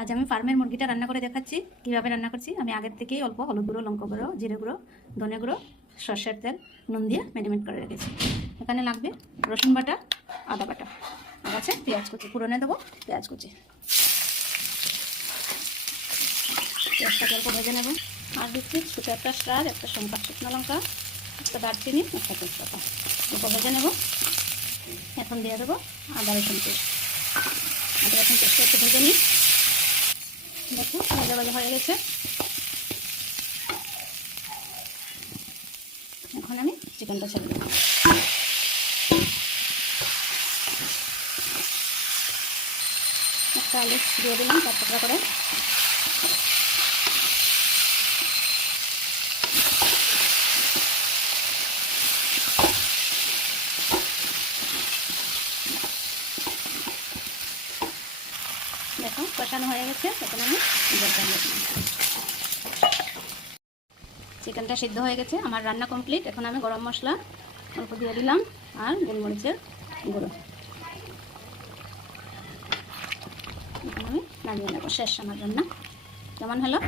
আজ আমি ফার্মের মুরগিটা রান্না করে দেখাচ্ছি কীভাবে রান্না করছি। আমি আগের থেকেই অল্প হলুদ গুঁড়ো, লঙ্কা গুঁড়ো, জিরে গুঁড়ো, ধনে গুঁড়ো, সর্ষের তেল, নুন দিয়ে ম্যারিনেট করে রেখেছি। এখানে লাগবে রসুন বাটা, আদা বাটা, আর আছে পেঁয়াজ কুচি। পুরনে দেবো পেঁয়াজ কুচি। পেঁয়াজটাকে অল্প ভেজে নেব। আর দিচ্ছি ছোটো একটা স্টার, একটা শুকনো লঙ্কা, একটা দারচিনি, একটা তেজপাতা। অল্প ভেজে নেব। এখন দিয়ে দেবো আদা রসুন পেস্ট। আদা রসুন পেস্টটা একটু ভেজে নিই। দেখো ভাজা ভাজা হয়ে গেছে। এখন আমি চিকেনটা ছেড়ে দেবো। একটা আলু দিয়ে দিলাম চার টুকরা করে। দেখো কষানো হয়ে গেছে। এখন আমি চিকেনটা সিদ্ধ হয়ে গেছে, আমার রান্না কমপ্লিট। এখন আমি গরম মশলা অল্প দিয়ে দিলাম আর গোলমরিচের গুঁড়ো। এখন আমি নামিয়ে নেবো। শেষ আমার রান্না। কেমন হলো?